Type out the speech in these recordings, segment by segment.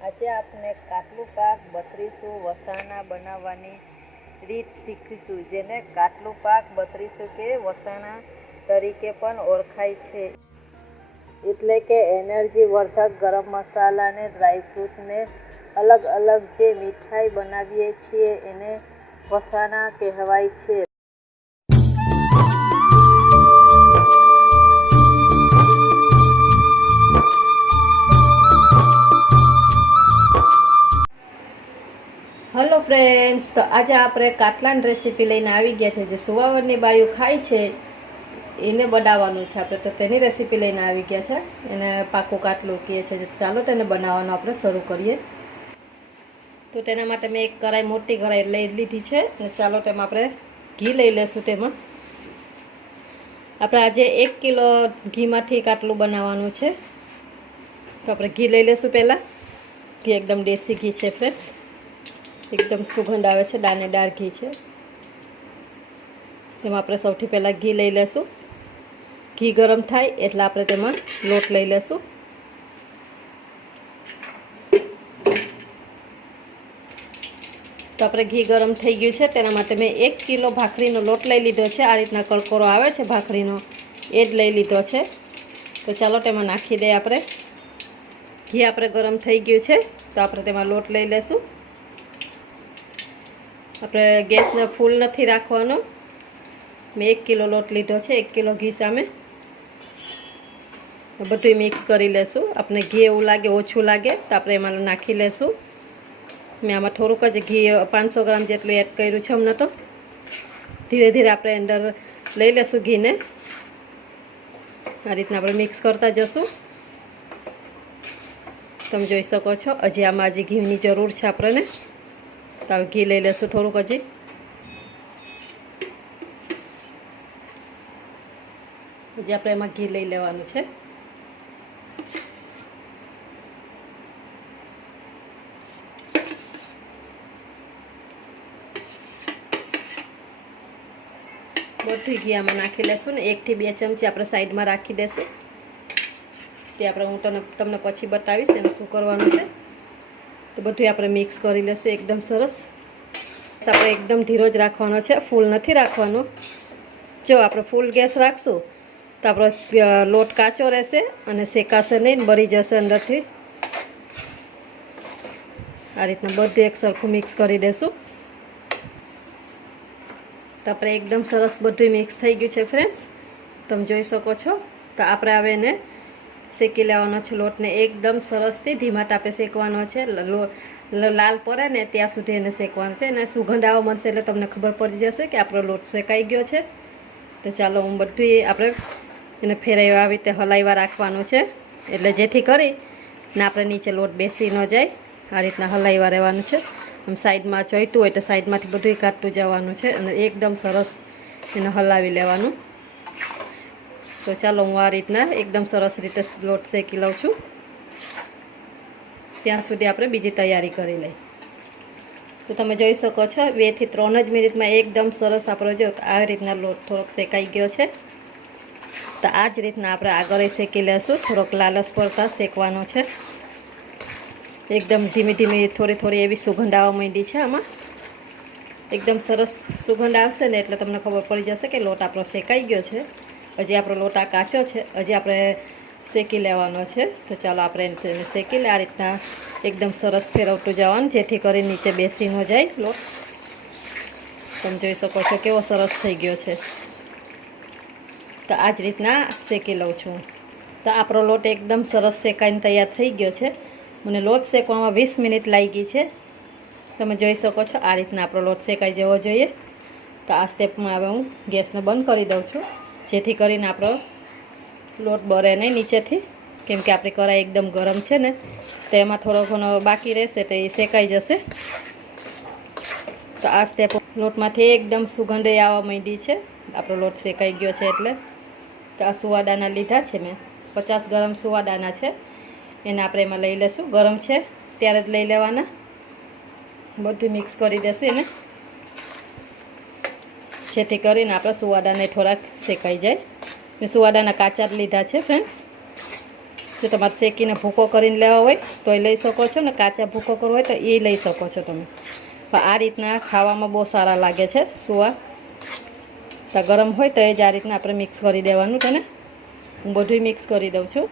આજે આપણે કાટલું પાક, બત્રીસું વસાણા બનાવવાની રીત શીખીશું, જેને કાટલું પાક, બત્રીસું કે વસાણા તરીકે પણ ઓળખાય છે. એટલે કે એનર્જી વર્ધક ગરમ મસાલા અને ડ્રાયફ્રૂટને અલગ અલગ જે મીઠાઈ બનાવીએ છીએ એને વસાણા કહેવાય છે. ફ્રેન્ડ્સ તો આજે આપણે કાટલાની રેસીપી લઈને આવી ગયા છે. જે સુવાવરની બાયું ખાય છે, એને બનાવવાનું છે આપણે. તો તેની રેસીપી લઈને આવી ગયા છે. એને પાકું કાટલું કહે છે ચાલો તેને બનાવવાનું આપણે શરૂ કરીએ. તો તેના માટે મેં એક કરાઈ મોટી કરાઈ લઈ લીધી છે. અને ચાલો તેમાં આપણે ઘી લઈ લેશું તેમાં. આપણે આજે એક કિલો ઘીમાંથી કાટલું બનાવવાનું છે. તો આપણે ઘી લઈ લેશું પહેલાં. ઘી એકદમ દેશી ઘી છે ફ્રેન્ડ્સ એકદમ સુગંધ આવે છે દાનેદાર ઘી છે. તેમાં આપણે સૌથી પહેલાં ઘી લઈ લેશું. ઘી ગરમ થાય એટલે આપણે તેમાં લોટ લઈ લેશું. તો આપણે ઘી ગરમ થઈ ગયું છે, તેના માટે મેં એક કિલો ભાખરીનો લોટ લઈ લીધો છે. આ રીતના કળકોરો આવે છે, ભાખરીનો એ જ લઈ લીધો છે. તો ચાલો તેમાં નાખી દઈએ આપણે. ઘી આપણે ગરમ થઈ ગયું છે, તો આપણે તેમાં લોટ લઈ લેશું. આપણે ગેસને ફૂલ નથી રાખવાનો. મેં એક કિલો લોટ લીધો છે, એક કિલો ઘી સામે. બધું મિક્સ કરી લેશું. આપણે ઘી એવું લાગે, ઓછું લાગે, તો આપણે એમાં નાખી લેશું. મેં આમાં થોડુંક જ ઘી, પાંચસો ગ્રામ જેટલું એડ કર્યું છે હમણાં તો. ધીરે ધીરે આપણે અંદર લઈ લેશું ઘીને. આ રીતના આપણે મિક્સ કરતા જશું. તમે જોઈ શકો છો, હજી આમાં હજી ઘીની જરૂર છે આપણને. તો ઘી લઈ લેશું થોડુંક હજી. હજી આપણે એમાં ઘી લઈ લેવાનું છે. બધું ઘી આમાં નાખી લેશું ને એકથી બે ચમચી આપણે સાઈડમાં રાખી દેશું. તે આપણે હું તમને તમને પછી બતાવીશ એનું શું કરવાનું છે. તો બધું આપણે મિક્સ કરી લેશું. એકદમ સરસ. આપણે એકદમ ધીરો જ રાખવાનો છે. ફૂલ નથી રાખવાનો. જો આપણે ફૂલ ગેસ રાખશું, તો આપણો લોટ કાચો રહેશે અને શેકાશે નહીં, બળી જશે અંદરથી. આ રીતના બધું એક સરખું મિક્સ કરી દેશું. તો આપણે એકદમ સરસ બધું મિક્સ થઈ ગયું છે ફ્રેન્ડ્સ તમે જોઈ શકો છો. તો આપણે હવે એને શેકી લેવાનો છે, લોટને એકદમ સરસથી ધીમા તાપે શેકવાનો છે લાલ પડે ને ત્યાં સુધી એને શેકવાનો છે. અને સુગંધ આવવા મળશે એટલે તમને ખબર પડી જશે કે આપણો લોટ શેકાઈ ગયો છે. તો ચાલો હું બધું આપણે એને ફેરવ્યા આવી રીતે હલાવ્યા રાખવાનું છે. એટલે જેથી કરી ને આપણે નીચે લોટ બેસી ન જાય. આ રીતના હલાવ્યા રહેવાનું છે. આમ સાઈડમાં ચોઈતું હોય તો સાઈડમાંથી બધું કાઢતું જવાનું છે અને એકદમ સરસ એને હલાવી લેવાનું. તો ચાલો હું આ રીતના એકદમ સરસ રીતે લોટ શેકી લઉં છું. ત્યાં સુધી આપણે બીજી તૈયારી કરી લઈ તો તમે જોઈ શકો છો બેથી ત્રણ જ મિનિટમાં એકદમ સરસ આપણો જો આ રીતના લોટ થોડોક શેકાઈ ગયો છે. તો આ જ રીતના આપણે આગળ શેકી લેશું. થોડોક લાલસ પડતા શેકવાનો છે. એકદમ ધીમે ધીમે થોડી થોડી એવી સુગંધ આવવા માંડી છે આમાં. એકદમ સરસ સુગંધ આવશે ને એટલે તમને ખબર પડી જશે કે લોટ આપણો શેકાઈ ગયો છે. હજી આપણો લોટ કાચો છે, હજી આપણે શેકી લેવાનો છે. તો ચાલો આપણે એને શેકી લે, આ રીતના એકદમ સરસ ફેરવતું જવાનું, જેથી કરી નીચે બેસી ન જાય લોટ તમે જોઈ શકો છો કેવો સરસ થઈ ગયો છે. તો આ જ રીતના શેકી લઉં છું. તો આપણો લોટ એકદમ સરસ શેકાઈને તૈયાર થઈ ગયો છે. મને લોટ શેકવામાં વીસ મિનિટ લાગી છે. તમે જોઈ શકો છો આ રીતના આપણો લોટ શેકાઈ જવો જોઈએ. તો આ સ્ટેપમાં હવે હું ગેસને બંધ કરી દઉં છું. જેથી કરીને આપણો લોટ બરે નહીં નીચેથી. કેમ કે આપણી કરાઈ એકદમ ગરમ છે ને, તો એમાં થોડો ઘણો બાકી રહેશે તો એ શેકાઈ જશે. તો આ સ્ટેપ લોટમાંથી એકદમ સુગંધ આવવા માંડી છે. આપણો લોટ શેકાઈ ગયો છે એટલે. તો આ સુવાદાના લીધા છે મેં. પચાસ ગરમ સુવાદાના છે. એને આપણે એમાં લઈ લઈશું ગરમ છે, ત્યારે જ લઈ લેવાના. બધું મિક્સ કરી દેશે એને જેથી કરીને આપણે સુવાડાને થોડાક શેકાઈ જાય. મેં સુવાડાના કાચા જ લીધા છે ફ્રેન્ડ્સ જો તમારે શેકીને ભૂકો કરીને લેવા હોય તો એ લઈ શકો છો ને કાચા ભૂકો કરવો હોય તો એ લઈ શકો છો તમે. પણ આ રીતના ખાવામાં બહુ સારા લાગે છે સુવા. તો ગરમ હોય તો એ જ આ રીતના આપણે મિક્સ કરી દેવાનું તેને. હું બધું મિક્સ કરી દઉં છું.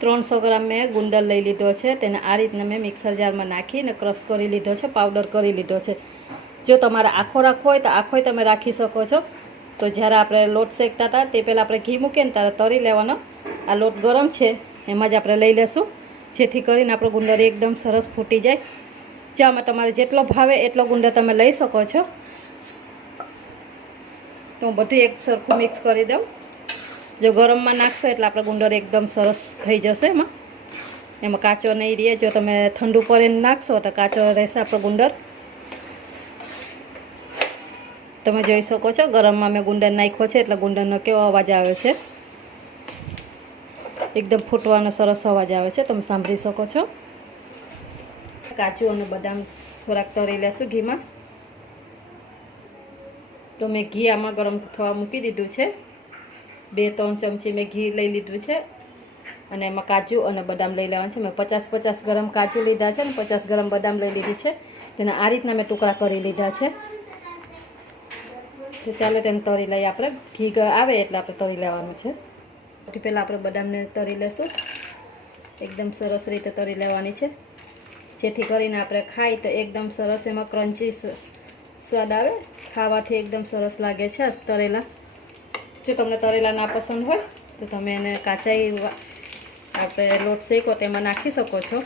ત્રણસો ગ્રામ મેં ગુંદર લઈ લીધો છે. તેને આ રીતના મેં મિક્સર જારમાં નાખીને ક્રશ કરી લીધો છે, પાવડર કરી લીધો છે. જો તમારે આખો રાખવો હોય તો આખોય તમે રાખી શકો છો. તો જ્યારે આપણે લોટ શેકતા હતા તે પહેલાં આપણે ઘી મૂકીએ ને ત્યારે તરી લેવાનો. આ લોટ ગરમ છે, એમાં જ આપણે લઈ લેશું. જેથી કરીને આપણો ગુંદર એકદમ સરસ ફૂટી જાય. જેમાં તમારે જેટલો ભાવે એટલો ગુંદર તમે લઈ શકો છો. તો હું બધું એક સરખું મિક્સ કરી દઉં. જો ગરમમાં નાખશો એટલે આપણો ગુંદર એકદમ સરસ થઈ જશે એમાં. એમાં કાચો નહીં રહે. જો તમે ઠંડુ કરીને નાખશો તો કાચો રહેશે આપણો ગુંદર. તમે જોઈ શકો છો, ગરમમાં મેં ગુંડન નાખ્યો છે, એટલે ગુંડનનો કેવો અવાજ આવે છે? એકદમ ફૂટવાનો સરસ અવાજ આવે છે, તમે સાંભળી શકો છો. કાજુ અને બદામ થોડાક તરી લેશું ઘીમાં. તો મેં ઘી આમાં ગરમ થવા મૂકી દીધું છે. બે, ત્રણ ચમચી મેં ઘી લઈ લીધું છે. અને એમાં કાજુ અને બદામ લઈ લેવાનું છે. મેં પચાસ પચાસ ગરમ કાજુ લીધા છે અને પચાસ ગરમ બદામ લઈ લીધી છે. તેને આ રીતના મેં ટુકડા કરી લીધા છે. તો ચાલો તેને તરી લઈએ આપણે. ઘી આવે એટલે આપણે તરી લેવાનું છે. સૌથી પહેલાં આપણે બદામને તરી લેશું. એકદમ સરસ રીતે તરી લેવાની છે. જેથી કરીને આપણે ખાઈ તો એકદમ સરસ એમાં ક્રન્ચી સ્વ- સ્વાદ આવે. ખાવાથી એકદમ સરસ લાગે છે તળેલા જો તમને તરેલા ના પસંદ હોય, તો તમે એને કાચાઈ આપણે લોટ શેકો તેમાં નાખી શકો છો.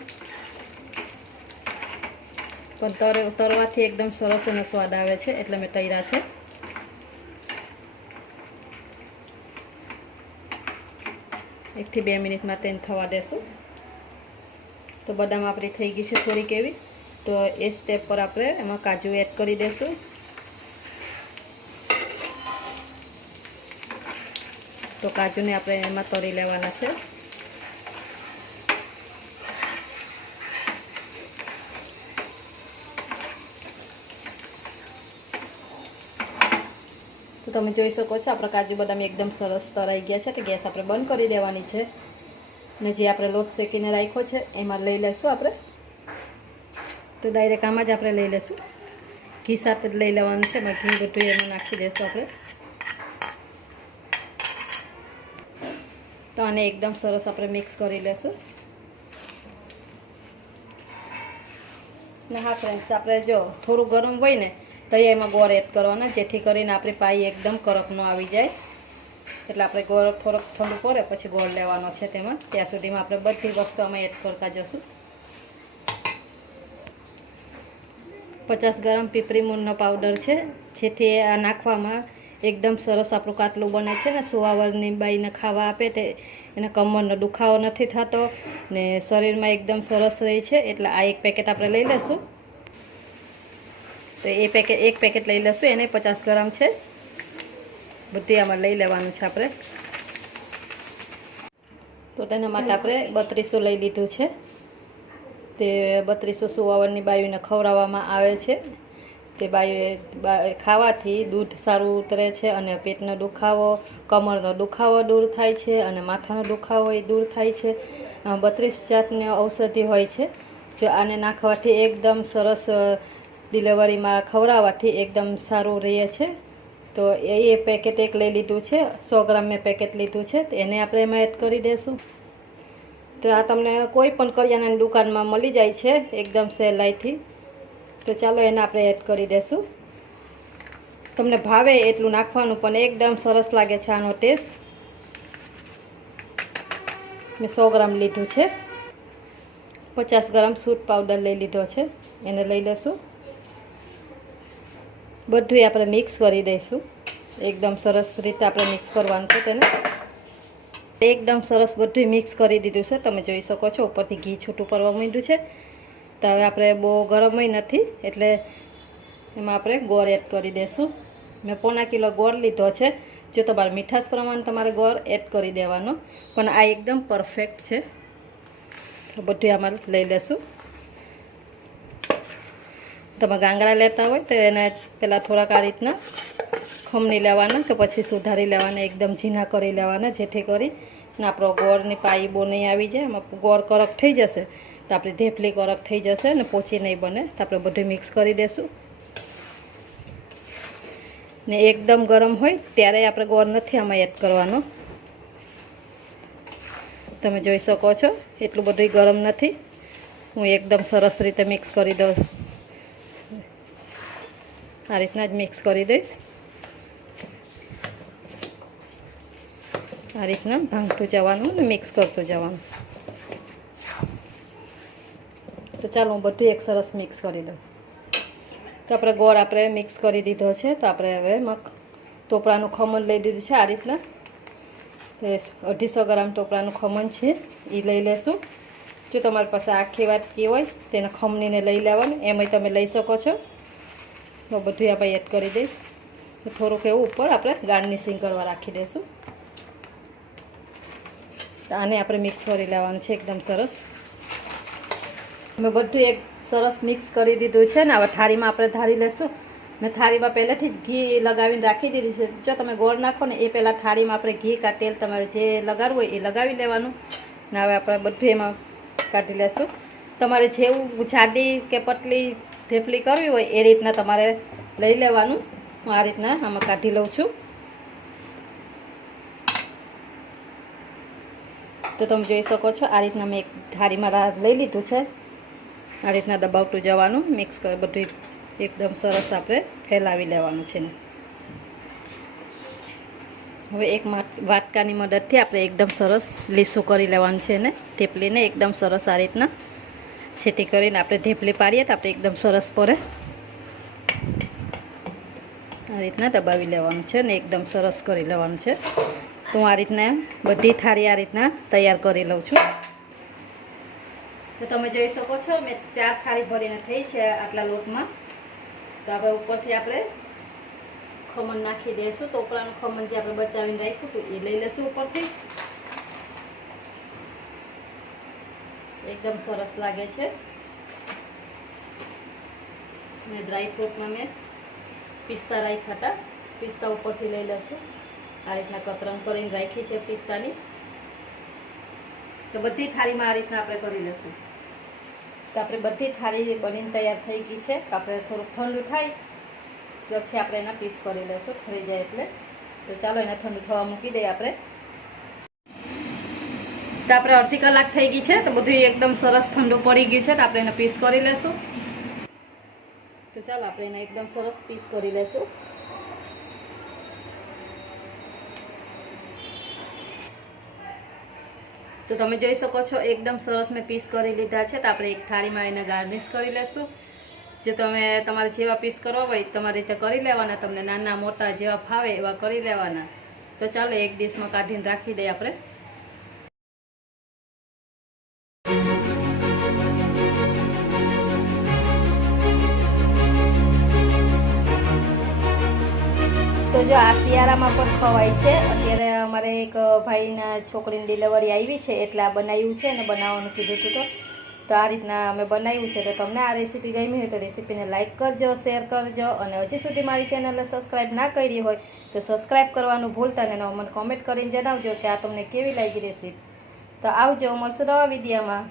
પણ તર, તરવાથી એકદમ સરસ એનો સ્વાદ આવે છે. એટલે મેં તૈરા છે. એકથી બે મિનિટમાં તેને થવા દેશું. તો બદામ આપણી થઈ ગઈ છે થોડીક એવી. તો એ સ્ટેપ પર આપણે એમાં કાજુ એડ કરી દઈશું તો કાજુને આપણે એમાં તરી લેવાના છે. તો તમે જોઈ શકો છો આપણા કાજુ બદામ એકદમ સરસ તરાઈ ગયા છે, તો ગેસ આપણે બંધ કરી દેવાની છે. ને જે આપણે લોટ શેકીને રાખ્યો છે, એમાં લઈ લેશું આપણે. તો ડાયરેક્ટ આમાં જ આપણે લઈ લેશું. ઘી સાથે જ લઈ લેવાનું છે, એમાં ઘી બધું એમાં નાખી દઈશું આપણે. તો આને એકદમ સરસ આપણે મિક્સ કરી લેશું. ને હા ફ્રેન્ડ્સ આપણે જો થોડું ગરમ હોય ને તો એમાં ગોળ એડ કરવાના, જેથી કરીને આપણી પાઈ એકદમ કડક ન આવી જાય. એટલે આપણે ગોળ થોડોક ઠંડુ પડે, પછી ગોળ લેવાનો છે તેમાં. ત્યાં સુધીમાં આપણે બધી વસ્તુ આમાં એડ કરતા જશું. પચાસ ગ્રામ પીપરી મૂનનો પાવડર છે, જેથી આ નાખવામાં એકદમ સરસ આપણું કાટલું બને છે ને, સુવાવરની બાઈને ખાવા આપે તે, એને કમરનો દુખાવો નથી થતો ને શરીરમાં એકદમ સરસ રહે છે. એટલે આ એક પેકેટ આપણે લઈ લેશું. તો એ પેકેટ એક પેકેટ લઈ લઈશું એને પચાસ ગ્રામ છે. બધું આમાં લઈ લેવાનું છે આપણે. તો તેના માટે આપણે બત્રીસો લઈ લીધું છે. તે બત્રીસો સુવાવરની બાયુને ખવડાવવામાં આવે છે. તે બાયુ બા- ખાવાથી દૂધ સારું ઉતરે છે અને પેટનો દુખાવો, કમરનો દુખાવો દૂર થાય છે અને માથાનો દુખાવો એ દૂર થાય છે. બત્રીસ જાતની ઔષધિ હોય છે. જો આને નાખવાથી એકદમ સરસ ડિલિવરીમાં ખવડાવવાથી એકદમ સારું રહે છે. તો એ પેકેટ એક લઈ લીધું છે, સો ગ્રામ મેં પેકેટ લીધું છે, તો એને આપણે એમાં એડ કરી દઈશું તો આ તમને કોઈ પણ કરિયાણાની દુકાનમાં મળી જાય છે, એકદમ સહેલાઈથી. તો ચાલો એને આપણે એડ કરી દઈશું તમને ભાવે એટલું નાખવાનું પણ એકદમ સરસ લાગે છે આનો ટેસ્ટ. મેં સો ગ્રામ લીધું છે. પચાસ ગ્રામ સૂટ પાવડર લઈ લીધો છે, એને લઈ લેશું. બધું આપણે મિક્સ કરી દઈશું. એકદમ સરસ રીતે આપણે મિક્સ કરવાનું છે તેને. એકદમ સરસ બધું મિક્સ કરી દીધું છે. તમે જોઈ શકો છો, ઉપરથી ઘી છૂટું પડવા માંડ્યું છે. તો હવે આપણે બહુ ગરમય નથી, એટલે એમાં આપણે ગોળ એડ કરી દઈશું. મેં પોણા કિલો ગોળ લીધો છે. જો તમારે મીઠાશ પ્રમાણે તમારે ગોળ એડ કરી દેવાનો. પણ આ એકદમ પરફેક્ટ છે. તો બધું અમારે લઈ લેશું. તમે ગાંગડા લેતા હોય તો એને પહેલાં થોડાક આ રીતના ખમણી લેવાના કે પછી સુધારી લેવાના, એકદમ ઝીણા કરી લેવાના, જેથી કરી આપણો ગોળની પાઈ બહુ નહીં આવી જાય. એમાં ગોળ કડક થઈ જશે તો આપણી ધેપલી કડક થઈ જશે અને પોચી નહીં બને તો આપણે બધું મિક્સ કરી દઈશું ને એકદમ ગરમ હોય ત્યારે આપણે ગોળ નથી આમાં એડ કરવાનો. તમે જોઈ શકો છો, એટલું બધું ગરમ નથી. હું એકદમ સરસ રીતે મિક્સ કરી દઉં. આ રીતના જ મિક્સ કરી દઈશ. આ રીતના ભાંગતું જવાનું ને મિક્સ કરતું જવાનું. તો ચાલો હું બધું એક સરસ મિક્સ કરી દઉં તો આપણે ગોળ આપણે મિક્સ કરી દીધો છે, તો આપણે હવે મગ ટોપરાનું ખમણ લઈ દીધું છે આ રીતના. તો અઢીસો ગ્રામ ટોપરાનું ખમણ છે એ લઈ લેશું. જો તમારી પાસે આખી વાટકી હોય તેને ખમણીને લઈ લેવાનું, એમાંય તમે લઈ શકો છો. તો બધું આપણે એડ કરી દઈશ. થોડુંક એવું ઉપર આપણે ગાર્નિશિંગ કરવા રાખી દઈશું. આને આપણે મિક્સ કરી લેવાનું છે એકદમ સરસ. મેં બધું એક સરસ મિક્સ કરી દીધું છે ને. હવે થાળીમાં આપણે ધારી લેશું. મેં થાળીમાં પહેલેથી જ ઘી લગાવીને રાખી દીધી છે. જો તમે ગોળ નાખો ને એ પહેલાં થાળીમાં આપણે ઘી કાં તેલ તમારે જે લગાડવું હોય એ લગાવી લેવાનું. ને હવે આપણે બધું એમાં કાઢી લેશું. તમારે જેવું જાડી કે પતલી થેપલી કરવી હોય એ રીતના તમારે લઈ લેવાનું. હું આ રીતના આમાં કાઢી લઉં છું. તો તમે જોઈ શકો છો, આ રીતના મેં એક થાળીમાં લઈ લીધું છે. આ રીતના દબાવતું જવાનું, મિક્સ કરી, બધું એકદમ સરસ આપણે ફેલાવી લેવાનું છે ને હવે એક વાટકાની મદદથી આપણે એકદમ સરસ લીસું કરી લેવાનું છે ને થેપલીને એકદમ સરસ આ રીતના. છેટી કરીને આપણે ઢેપલી પાડીએ તો આપણે એકદમ સરસ પડે. આ રીતના દબાવી લેવાનું છે ને એકદમ સરસ કરી લેવાનું છે. તો હું આ રીતના બધી થાળી આ રીતના તૈયાર કરી લઉં છું. તો તમે જોઈ શકો છો મેં ચાર થાળી ભરીને થઈ છે આટલા લોટમાં. તો આપણે ઉપરથી આપણે ખમણ નાખી દઈશું. તો ઉપરાનું ખમણ જે આપણે બચાવીને રાખ્યું હતું એ લઈ લઈશું ઉપરથી. એકદમ સરસ લાગે છે. મેં ડ્રાય ફ્રૂટમાં મેં પિસ્તા રાખ્યા હતા. પિસ્તા ઉપરથી લઈ લઈશું. આ રીતના કતરણ કરીને રાખી છે પિસ્તાની. તો બધી થાળીમાં આ રીતના આપણે કરી લઈશું. તો આપણે બધી થાળી બનીને તૈયાર થઈ ગઈ છે. આપણે થોડુંક ઠંડુ થાય પછી આપણે એના પીસ કરી લઈશું. થઈ જાય એટલે. તો ચાલો એને ઠંડુ થવા મૂકી દઈએ આપણે. તો આપણે અડધી કલાક થઈ ગઈ છે, તો બધું એકદમ સરસ ઠંડુ પડી ગયું છે, તો આપણે એને પીસ કરી લઈશું તો ચાલો, આપણે એને એકદમ સરસ પીસ કરી લઈશું તો તમે જોઈ શકો છો, એકદમ સરસ મેં પીસ કરી લીધા છે, તો આપણે એક થાળીમાં એને ગાર્નિશ કરી લેશું. જે તમે તમારે જેવા પીસ કરવા હોય તમારી રીતે કરી લેવાના, તમને નાના મોટા જેવા ફાવે એવા કરી લેવાના. તો ચાલો, એક ડીશમાં કાઢીને રાખી દઈએ આપણે. જો આ શિયાળામાં પણ ખવાય છે. અત્યારે અમારે એક ભાઈના છોકરીની ડિલિવરી આવી છે, એટલે આ બનાવ્યું છે અને બનાવવાનું કીધું હતું તો. તો આ રીતના અમે બનાવ્યું છે. તો તમને આ રેસીપી ગમી હોય તો રેસીપીને લાઇક કરજો શેર કરજો અને હજી સુધી મારી ચેનલને સબસ્ક્રાઈબ ના કરી હોય તો સબસ્ક્રાઈબ કરવાનું ભૂલતા અને મને કોમેન્ટ કરીને જણાવજો કે આ તમને કેવી લાગી રેસીપી તો આવજો, મળશું નવા વિડીયોમાં.